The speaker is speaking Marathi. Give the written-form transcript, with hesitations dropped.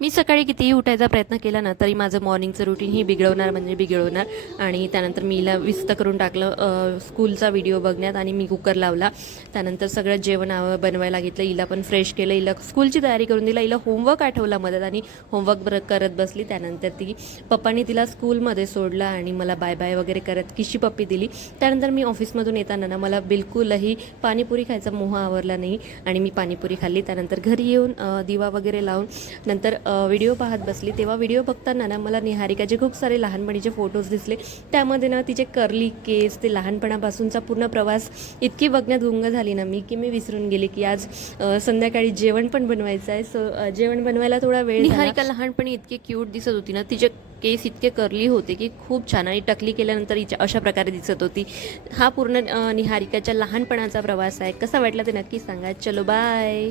मी सकाळी कितीही उठायचा प्रयत्न केला ना तरी माझं मॉर्निंगचं रुटीन ही बिघडवणार म्हणजे बिघडवणार. आणि त्यानंतर मी हिला व्यस्त करून टाकलं स्कूलचा व्हिडिओ बघण्यात आणि मी कुकर लावला. त्यानंतर सगळं जेवण बनवायला घेतलं, हिला पण फ्रेश केलं, हिला स्कूलची तयारी करून दिला, हिला होमवर्क आठवला मदत आणि होमवर्क करत बसली. त्यानंतर पप्पांनी तिला स्कूलमध्ये सोडलं आणि मला बाय बाय वगैरे करत किशी पप्पी दिली. त्यानंतर मी ऑफिसमधून येताना ना मला बिलकुलही पाणीपुरी खायचा मोह आवरला नाही आणि मी पाणीपुरी खाल्ली. त्यानंतर घरी येऊन दिवा वगैरे लावून नंतर व्हिडिओ पाहत बसली. तेव्हा व्हिडिओ बघताना ना मला निहारिकाचे खूप सारे लहानपणीचे फोटोज दिसले. त्यामध्ये ना तिचे कर्ली केस, ते लहानपणापासूनचा पूर्ण प्रवास इतकी बघण्यात गुंग झाली ना मी मी विसरून गेले की आज संध्याकाळी जेवण पण बनवायचं आहे. सो जेवण बनवायला थोडा वेळ. निहारिका लहानपणी इतकी क्यूट दिसत होती ना, तिचे केस इतके कर्ली होते की खूप छान, आणि टकली केल्यानंतर हिच्या अशा प्रकारे दिसत होती. हा पूर्ण निहारिकाच्या लहानपणाचा प्रवास आहे. कसा वाटला ते नक्की सांगा. चलो बाय.